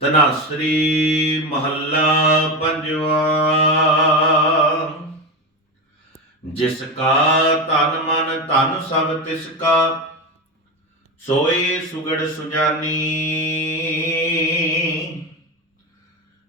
ਤਨਾਸਰੀ ਮਹੱਲਾ ਪੰਜਵਾ। ਜਿਸ ਕਾ ਤਨ ਮਨ ਧਨ ਸਭ ਤਿਸ ਕਾ, ਸੋਏ ਸੁਗੜ ਸੁਜਾਨੀ।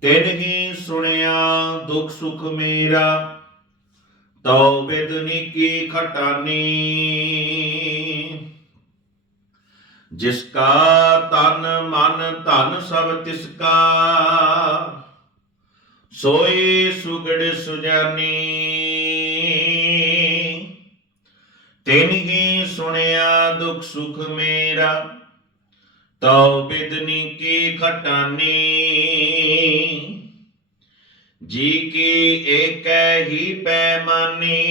ਤਿਨ ਹੀ ਸੁਣਿਆ ਦੁਖ ਸੁਖ ਮੇਰਾ, ਤਉ ਬਿਦਨੀ ਕੀ ਖਟਾਨੀ। ਜਿਸ ਕਾ ਤਨ ਮਨ ਧਨ ਸਭ ਤਿਸ ਕਾ, ਸੋਈ ਸੁਗੜ ਸੁਜਾਨੀ। ਤਿਨ ਹੀ ਸੁਣਿਆ ਦੁਖ ਸੁਖ ਮੇਰਾ, ਤਉ ਬਿਦਨੀ ਕੀ ਖਟਾਨੀ। ਜੀ ਕੀ ਏਕ ਹੀ ਪੈਮਾਨੀ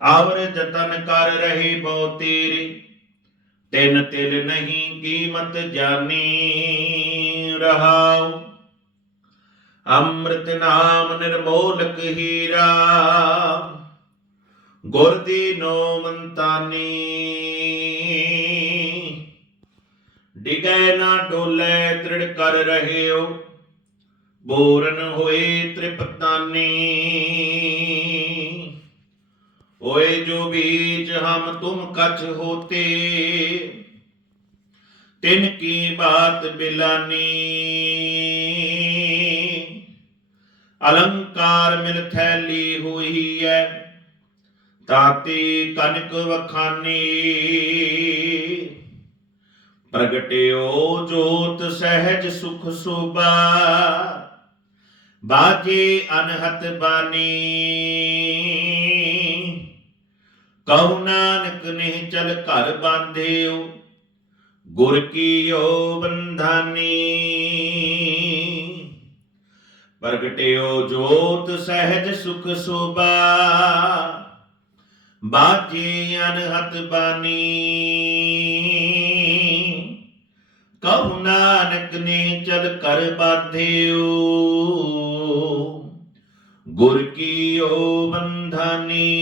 ਆਵਰ ਜਤਨ ਕਰ ਰਹੀ ਬਹੁ ਤੇਰੀ। ਤਿਨ ਤਿਲ ਨਹੀਂ ਕੀਮਤ ਜਾਣੀ ਰਹਾਉ। ਅੰਮ੍ਰਿਤ ਨਾਮ ਨਿਰਮੋਲਕ ਹੀਰਾ, ਗੁਰ ਦੀਨੋ ਮੰਤਾਨੀ ਡਿਗੈ ਨਾ ਡੋਲੇ ਤ੍ਰਿੜ ਕਰ ਰਹਿਓ। ਬੋਰਨ ਹੋਏ ਤ੍ਰਿਪਤਾਨੀ। ਓਏ ਜੋ ਵੀ हम तुम कछ होते तिन की बात बिलानी अलंकार मिल थैली हुई है ताती कनक वखानी प्रगटियो जोत सहज सुख सुबा बाजे अनहत बानी ਕਹु ਨਾਨਕ ਨੇ ਚਲ ਘਰ ਬਾਂਧਿਓ, ਗੁਰ ਕੀਓ ਬੰਧਾਨੀ। ਪ੍ਰਗਟਿਓ ਜੋਤ ਸਹਿਜ ਸੁਖ ਸੋਭਾ ਬਾਜੀ ਅਨਹਤ ਬਾਨੀ। ਕਹु ਨਾਨਕ ਨੇ ਚਲ ਕਰ ਬਾਧਿਓ, ਗੁਰ ਕੀਓ ਬੰਧਾਨੀ।